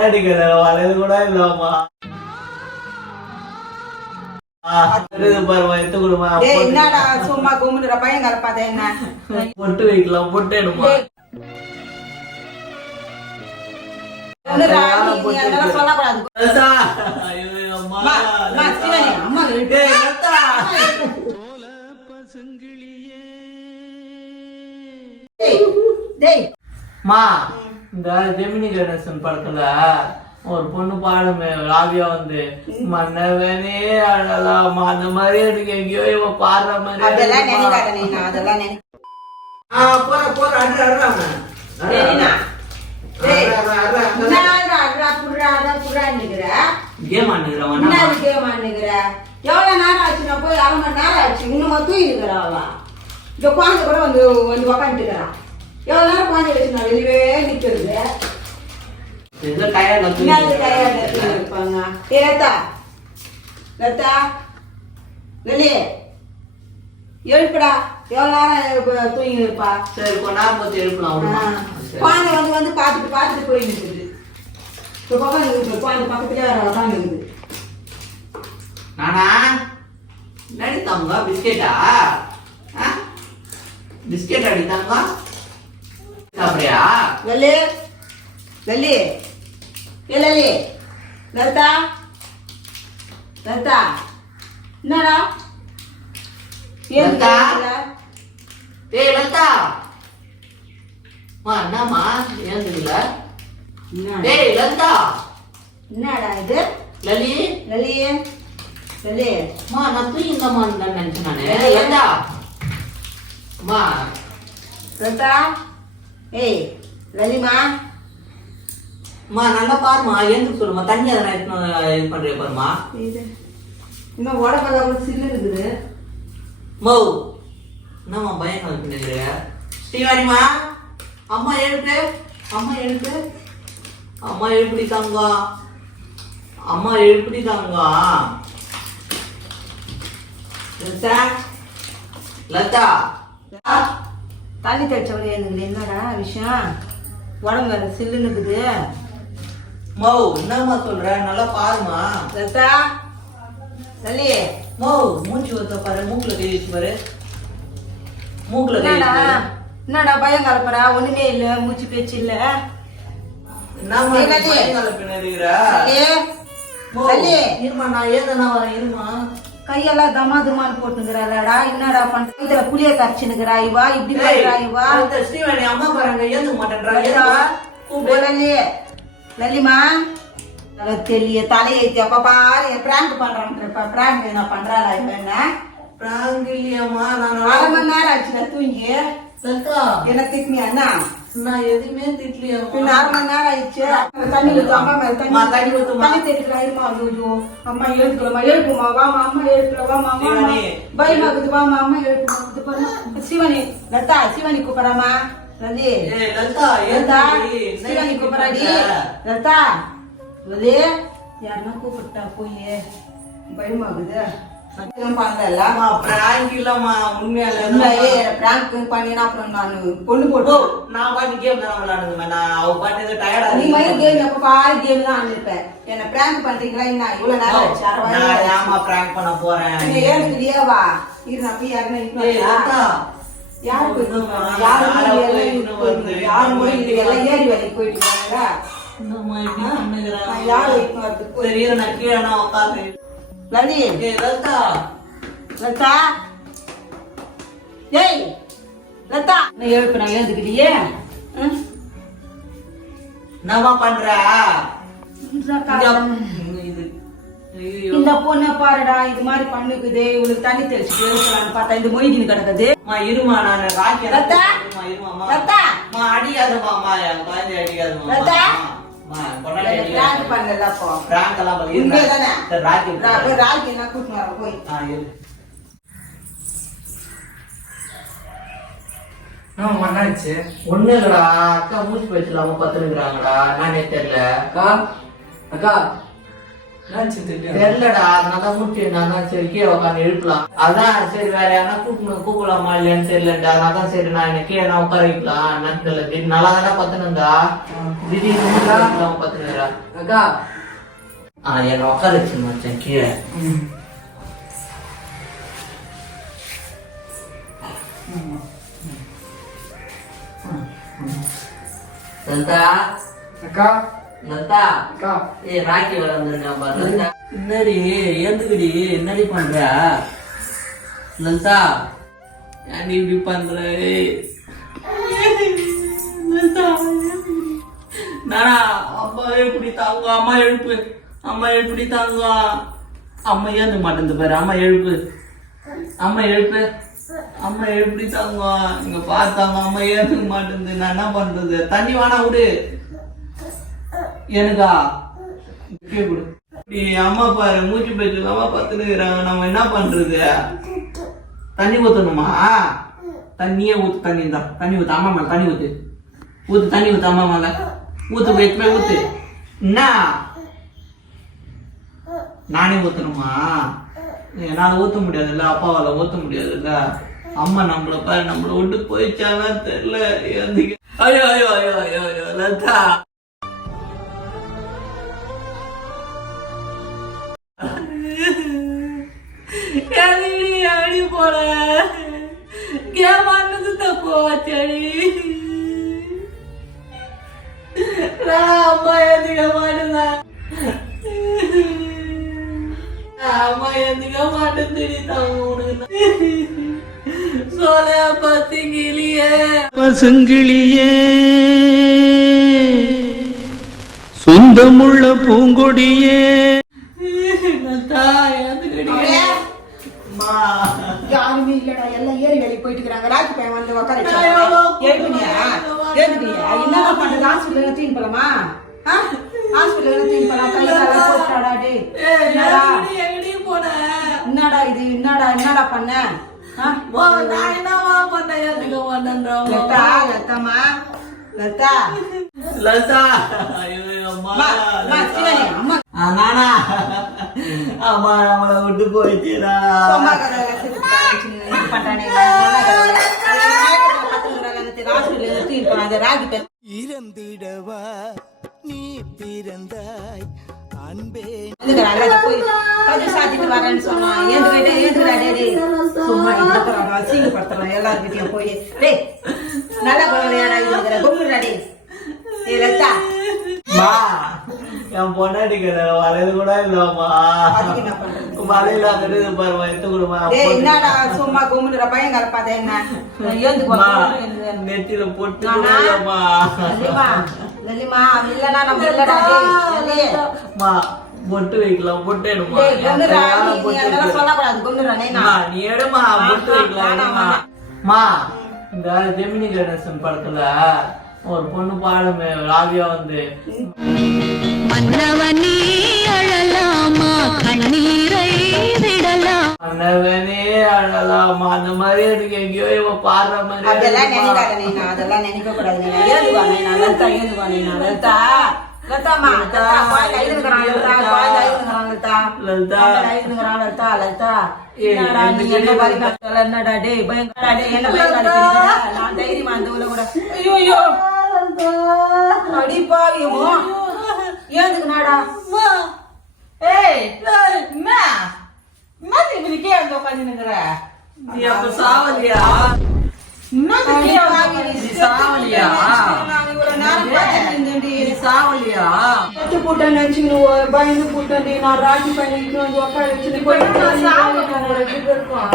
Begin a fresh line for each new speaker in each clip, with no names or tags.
கண்ணாடி கடை வளையது கூட.
டேய் என்னடா சும்மா கும்பிடுற பையன் கலப்பாத என்ன?
பொட்டு வைக்கலாம் பொட்டு எடுமா மா. இந்த ஜெமினி கணேசன் படத்துல ஒரு பொண்ணு பாடுமே ராவியா வந்து மன்னவனே அழலாமா அந்த மாதிரி எனக்கு எங்கேயோ இவன் பாடுற மாதிரி
அதெல்லாம். நினைக்காத அதெல்லாம் நினை
ஆ, போற போற அட்ரா
புட்றான்னுக்கிற?
கேம்
ஆன்னுக்கிற? எவ்வளவு நேரம் ஆச்சு நான் போய் அரை மணி நேரம் ஆச்சு இன்னும் தூங்கி இருக்கிறா அவ இந்த குழந்தை கூட வந்து வந்து உக்காந்துக்கிறா எவ்வளவு நேரம் வச்சு நான் வெளியவே நிக்கிறது
ஏதோ
கையால தூங்கி இருப்பாங்க. ஏ லதா. லதா. வெளியே. எழுப்புடா. எவ்வளவு நேரம் தூங்கி இருப்பா?
சரி கொஞ்ச நேரம் பத்தி எழுப்பலாம்.
குழந்தை வந்து வந்து பார்த்துட்டு பார்த்துட்டு போய் நிற்குது இப்போ பக்கம் இருக்குது குழந்தை பக்கத்துலேயே வர உட்காந்து இருக்குது.
நானா? என்னடி தங்க பிஸ்கெட்டா? பிஸ்கெட் அடி
லல்லி லல்லி. ஏ லல்லி. லலிதா. லலிதா. என்னடா?
லலிதா? ஏய் லதா மா என்னம்மா? ஏந்துக்கல? டேய் லதா
என்னடா இது?
லலி.
லல்லி லல்லி
மா நான் தூங்கிங்கம்மா நினைச்சேன் நானு. லதா அம்மா
லலிதா. ஏய் லல்லிமா
அம்மா நல்லா பாருமா ஏந்துக்க சொல்லுமா தண்ணி எதனா எடுத்துன்னு இது பண்றிய பாருமா
இது. இன்னும் உடம்பெல்லாம் கூட சில்லு இருக்குது.
மோ. என்னம்மா பயம் கலப்பினுங்கிற ஸ்ரீவாணிமா அம்மா எழுப்பு. அம்மா எழுப்பு. அம்மா எழுப்பிடி தாங்க அம்மா எழுப்பிடி தாங்க லதா லதா
தண்ணி தெளிச்சவளே எனக்கு என்னடா விஷயம்? உடம்பு வேற சில்லுன்னு இருக்குது
மோ என்னம்மா சொல்ற? நல்லா பாருமா
லதா லல்லி
மோ மூச்சு ஒருத்த பாரு மூக்குல கை வச்சு பாரு. மூக்குல கை
என்னடா? பயம் கலப்படா ஒண்ணுமே இல்ல மூச்சு பேச்சு இல்ல.
என்னம்மா
ஏய்,
நீ
லல்லி.
பயம் இருமா நான் ஏதனா வரேன் இருமா
கையெல்லாம் தமா தமான்னு போட்டுங்கிறாளடா என்னடா பண்ற? இதுல புளிய கரைச்சுனுக்குறா இவா? இப்படி பண்றா இவா?
ஸ்ரீவாணி அம்மா பாருங்க ஏந்துக்க மாட்டேன்றா
லலிதா,
கூப்பிடு.
ஓ லல்லி லல்லிமா அவ தெரியல தலையை எப்ப பாரு பிராங்க் பண்றான்றப்ப பிராங்க் என்ன பண்றாளா இவ என்ன?
பிராங்க் இல்லையாம்மா நான்
அரை மணி நேரம் ஆச்சுல தூங்கி. என்ன திட்டினியா என்ன
நான் எதுவுமே திட்டலையாம்மா
பின்ன அரை மணி நேரம் ஆயிடுச்சு. தண்ணி ஊத்து அம்மா மேல தண்ணி
தண்ணி ஊத்துமா.
தண்ணி தெளிக்கிறா இருமா ஐயோ அம்மா எழுப்புலமா எழுப்புமா? வாமா அம்மா எழுப்புல வாமா அம்மா. பயமா இருக்குது வாமா அம்மா எழுப்புமா? இது பாருமா. சிவனி. லதா சிவனி கூப்பிடறாமா லதி. லதா கூப்பிடறாடி? லதா. யாருன்னா கூப்பிட்டா போய். பயமாகுது. பிராங்க் பொண்ணு போட்டு
நான் பாட்டு கேம் தானே விளையாடுங்க நான் அவ பாட்டு ஏதோ ஆ
நீ. மாதிரி கேம் எப்ப பாரு கேம் தான் ஆனிருப்பேன் என்ன பிராங்க் பண்றீங்களா? என்ன இவ்வளவு நேரம் ஆச்சு
நான்
ஆச்சு.
prank பண்ண போறேன்?
நீங்க ஏழுக்கிறியா வா. இரு நான் போய் யாருன்னா இட்டு
ஏய், லதா,
யாரு போய்
இன்னும்
யாரு
யாரை
போய்
போய்
எல்லாம் ஏறி வேலைக்கு போயிட்டு இருக்காங்க யாரு
சரி, நான் கீழே நான் உட்கார்ந்து.
லலி
ஏய், லதா,
லதா லதா எழுந்துக்கிட்டியே ம்?
பண்ற
இந்த பொண்ணை பாருடா இது மாதிரி பண்ணுக்குது இவளுக்கு தண்ணி தெளிச்சு எழுப்பலான்னு பார்த்தா இந்த மொய்கின்னு கிடக்குது
அம்மா, இருமா நான் ராக்கி
லதா?
இருமா, இருமாம்மா.
லதா?
அம்மா, அடிக்காதம்மா, அம்மா, என் குழந்தைய அடிக்காதம்மா, அம்மா.
லதா?
அம்மா, என் பொண்டாட்டி
பிராங்க்
அடிக்காதம்மா.
பண்ணல அப்போ
prank எல்லாம் பண்ணல. இரு,
உண்மையே தானே?
சரி, ராக்கி
நான் போய்
விட்டுறேன்.
ராகி என்ன கூட்டிட்டு வரேன் போய்
ஆ, இரு.
ஆமா என்னாச்சு
ஒண்ணு இல்லடா அக்கா மூச்சு பேச்சு இல்லாம பத்துனுக்குறாங்கடா நானே தெரியல
அக்கா அக்கா
தெரியலடா அதனால தான் சரி கீழே உட்காந்து எழுப்பலாம். அதான் சரி வேற யாரா கூப்பிடணும் கூப்பிடலாமா இல்லையான்னு தெரியலடா. அதனால தான் சரி நான் என்ன கீழே நான் உட்கார வைக்கலாம். என்னன்னு தெரியல. நல்லா தானே பத்துனுந்தா திடீர்னு பத்துனுக்குறா
அக்கா.
ஆ என்ன உட்கார வச்சு மச்சான் கீழே.
அக்கா. அக்கா.
ஏய் ராக்கி பாரு. லலிதா என்னடி ஏந்துக்குடி என்னடி பண்ற? ஏன்டி இப்படி பண்ற? நானா அம்மா எப்படி தாங்க அம்மா எழுப்பு. அம்மா எப்படி தாங்க அம்மா ஏந்து மாட்டேங்குது பாரு அம்மா எழுப்பு. அம்மா எழுப்பு. அம்மா எப்படி தாங்க இங்க பார்த்தாங்க அம்மா ஏத்துக்க மாட்டேங்குது. நான் என்ன பண்றது? தண்ணி வேணா விடு. எனக்கா? கொடு. நீ அம்மா பாரு மூச்சு பேச்சு அம்மா பத்துனுக்குறாங்க நம்ம என்ன பண்றது? தண்ணி ஊத்தணுமா? தண்ணியே ஊத்து தண்ணி தான் தண்ணி ஊத்து. அம்மா மேல தண்ணி ஊத்து. ஊத்து தண்ணி ஊத்து அம்மா மேல. ஊத்து போய் ஊத்து. என்ன நானே ஊத்தணுமா? என்னால ஊத்த முடியாதுல்ல அப்பாவால ஊத்த முடியாதுல்ல. அம்மா நம்மள பாரு நம்மள விட்டு போயிச்சாதான் தெரியல. ஐயோ ஐயோ ஐயோ ஐயோ ஐயோ லதா. எதுக்கு அடி போற கேமானது தப்பு வச்சடி அம்மா எதுக்க மாட்டேதா அம்மா எதுக்க மாட்டேன் தெரியுதாங்க உனக்கு சோழ பத்திங்கிலியே
பசுங்கிளியே சொந்தமுள்ள பூங்கொடியே
யாருமே இல்லடா எல்லாம் ஏறி வேலைக்கு போயிட்டு இருக்காங்க ராக்கி பையன் வந்து உட்கார. எழுதுனியா? எழுதுனியா? என்னடா பண்றது? ஹாஸ்பிட்டல் தூக்கி போலாமா ஹாஸ்பிட்டல் தூக்கி போலாம் கை போட்டாடா டே என்னடா? இது? என்னடா என்னடா பண்ண? லதா லதாமா லதா.
ஐயோ, அம்மா, நானா? அம்மா நம்மளை விட்டு போயிடுச்சுடா
இறந்திடவா நீ பிறந்தாய் அன்பே.
சாத்திட்டு வரேன்னு சொன்னான். ஏந்து கேட்டே ஏந்துடா டே டேய் சும்மா இருக்கிறாங்க அசிங்கப்படுத்துறான் எல்லாருக்கிட்டையும் போய் டேய் நல்லா விளையாடா இருக்கிற கும்பிடுறா டேய். டேய்
மா என் பொண்டாட்டிக்கு வரையது கூட இல்லம்மா? வரையில கட்டுது பாருமா எடுத்து கொடுமா
டேய் என்னடா சும்மா கும்பிடுற பையன் கலப்பாத என்ன?
நெத்தியில பொட்டு இல்லம்மா.
நம்ம இல்லடா
பொட்டு வைக்கலாம் பொட்டு எடுமா
நீ. சொல்லக்கூடாது
எடுமா பொட்டு வைக்கலாம். அம்மா, இந்த ஜெமினி கணேசன் படத்துல ஒரு பொண்ணு பாடுமே ராவியா வந்து.
மன்னவனே அழலாமா? கண்ணீரை விடலாம்.
மன்னவனே அழலாமா? அந்த மாதிரி எனக்கு எங்கேயோ இவ பாடுற மாதிரி
அதெல்லாம். நினைக்காத நீனா அதெல்லாம் நினைக்க கூடாது நீனா. லதா நீனா லதா. லதாமா லதா லதா லதா.
லதா.
லதா. லதா. என்னடா நீ
எனக்கு
என்ன
தெரியாது.
பரி காட்டுல என்னடா டேய் பயங்கரடா டேய் என்ன பயங்கரடா நான் தைரியமா அந்த உள்ள கூட. ஐயோ ஐயோ. அடி பாவியமோ ஏந்துக்குனாடா ஏய் என்ன என்ன இப்படி கீழே வந்து உட்காந்துனுக்குற
நீ அப்ப சாவலியா?
பயந்து போட்டேன்டி. நான் ராக்கி பண்ணிட்டு வந்து உட்கார போயிட்டு நான் சாப்பிட்டேன் ஒரு ரெண்டு பேருக்கும்.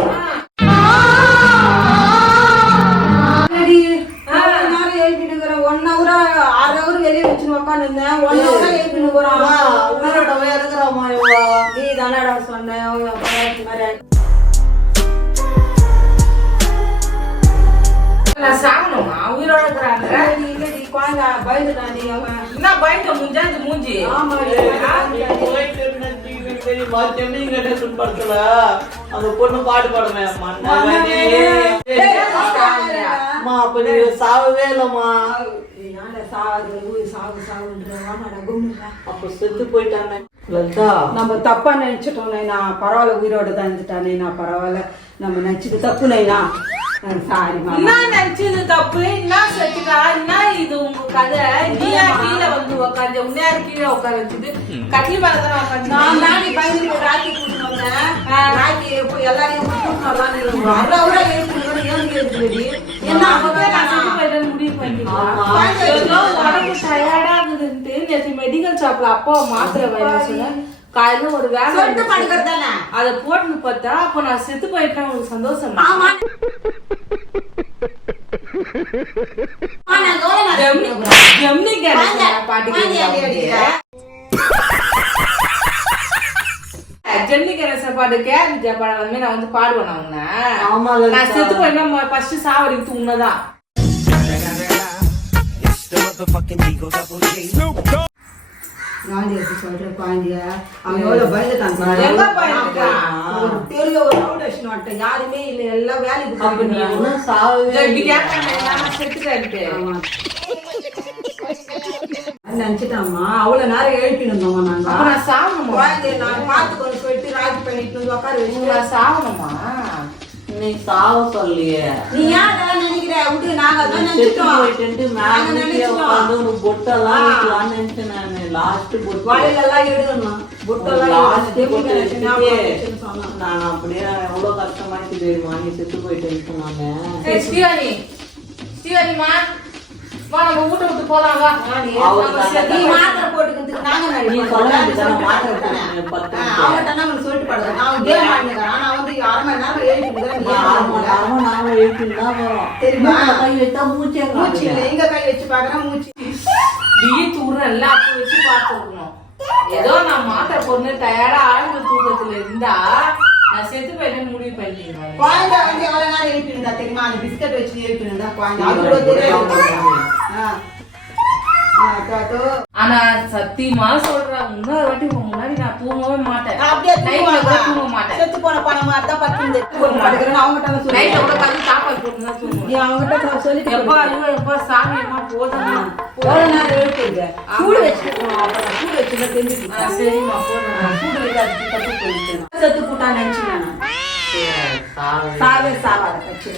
என்னடி, எவ்வளவு நேரம் ஆ, அரை வெளிய வச்சுன்னு உட்கார்ந்திருந்தேன். one hour ஆ எழுப்பின்னு.
உன்னோட இருக்கிறாமா
நீ தானடா சொன்ன, உன் பொண்டாட்டி மாதிரி.
நான் சாகணுமா? உயிரோட இருக்கிறாங்க.
இல்லடி, குழந்தை பயந்துட்டான்டி அவன்.
என்ன பயக்க மூஞ்சா இந்த மூஞ்சி.
படத்துல அந்த பொண்ணு பாட்டு பாடுமே அம்மா அப்ப நீ சாவவே இல்லம்மா.
சாவுன்ற, ஆமாடா, கும்பிடுடா.
அப்ப செத்து போயிட்டானே லலிதா?
நம்ம தப்பா நினைச்சிட்டோம் நைனா. பரவாயில்ல உயிரோட தான் இருந்துட்டானே நான். பரவாயில்ல. நம்ம நினைச்சது தப்பு நைனா. சாரிம்மா
என்ன நினைச்சது தப்பு? என்ன செத்துட்டா? என்ன இது உங்க கதை? நீ ஏன் கீழே வந்து உட்காந்து உன்னையாரு கீழே உட்கார வச்சுட்டு கட்டில் மேல தானே
நான்
உட்காந்து
ராக்கி. ராக்கி எல்லாரையும் வரலாம்னு
முடிவு. ஏதோ உடம்பு இருக்குதுன்ட்டு நேத்து மெடிக்கல் ஷாப்ல அப்பா மாத்திரை வாங்கி சொன்னேன். காலையில ஒரு வேலை
சொல்லிட்டு
இருந்துச்சு.
படுக்கிறது தானே?
அதை போட்டுன்னு பார்த்தா அப்ப நான் செத்து போயிட்டேன் உங்களுக்கு சந்தோஷம்.
ஆமா. ஆமா, நான் கவலை நான்
ஜெமினி
எடுத்துக்கிறேன்.
ஜெமினி
வாங்க,
கேரக்டர் பாட்டு கேரக்டர் பாட்டு கேரளி பாடம் வந்து நான் வந்து பாடுவேன் அவங்க
ஆமா,
நான். செத்து போயிட்டா ஃபர்ஸ்ட் சாவடிக்கு உன்னதான்.
காந்தி எடுத்து சொல்றேன் பாண்டிய அவன் எவ்வளவு பயந்துட்டான் தெருல ஒரு ஃபவுண்டேஷன் வந்துட்டேன் யாருமே இல்ல எல்லாம் வேலைக்கு
செத்துட்டேன்ட்டு
ஆமா. நினைச்சிட்டாமா அவ்வளவு நேரம் எழுப்பினோம்மா நாங்க.
அப்ப நான்
குழந்தைய நான் பார்த்து போயிட்டு ராஜி பண்ணிட்டு வந்து உட்கார வச்சு
நான் சாவணுமா
நீ சாவ சொல்லியே.
நீ ஏன் அதெல்லாம் நினைக்கிற? விட்டு நாங்க அதான் நினைச்சிட்டோம்.
போயிட்டு
நாங்க நினைச்சிட்டோம்.
பொட்டெல்லாம் நினைச்சேன் நானு. லாஸ்ட் பொட்டு.
வலையில எல்லாம் எடுக்கணும் புட்டெல்லாம்
லாஸ்ட். பொட்டு. வச்சுட்டு. நான் அப்படியே எவ்வளவு கஷ்டமாச்சு தெரியுமா? நீ செத்து சொன்னாங்க
ஏய் ஸ்ரீவாணி ஸ்ரீவாணிமா வா நம்ம வீட்டை விட்டு போலாம் வா.
அவரு
நம்ம
தானே
செத்து
நீ மாத்திரை போட்டுக்கிறதுக்கு நாங்க
வேண்டியதுதானே,
சொல்லிட்டு. அவன்கிட்ட நான் கேம் ஆடினுக்கிறான். நான் வந்து அரை மணி நேரம்
மூச்சே
மூச்சு இல்லை. எங்க கை வச்சு பார்க்கறேன், மூச்சு.
நீ தூரல்ல அப்ப வச்சு பார்த்துக்கணும் ஏதோ நான் மாத்திரை பொண்ணு டயர்டா ஆழ்ந்த தூக்கத்துல இருந்தா நான் செத்து போயிட்டேன்னு முடிவு பண்ணிட்டீங்க
குழந்தை வந்து எவ்வளவு நேரம் எழுப்பியிருந்தா தெரியுமா? அந்த பிஸ்கட் வச்சு எழுப்பியிருந்தா குழந்தை. அது
ஆனா சத்தியமா சொல்றேன் இன்னொரு வாட்டி முன்னாடி நான் தூங்கவே மாட்டேன்
அப்படியே.
தூங்க மாட்டேன்
செத்து போன பணமா படுத்துருந்து. போட்டு படுக்கிறேன்னு அவங்ககிட்ட நான்
நைட்ல கூட. கந்து சாப்பாடு போட்டு தான் தூங்குவேன்
நீ அவங்ககிட்ட சொல்லிட்டு
எப்பா ஐயோ எப்பா சாமி அம்மா போதும்
எவ்வளவு நேரம் எழுப்பியிருக்க? சூடு வச்சுக்கணும். சூடு வச்சுதான் தெரிஞ்சுக்கணும்.
சரிம்மா போதும்
சூடு வைக்காது. செத்து போட்டான்னு நினைச்சு நான்.
சரி, சாவு.
சாவே சாவாத கட்சி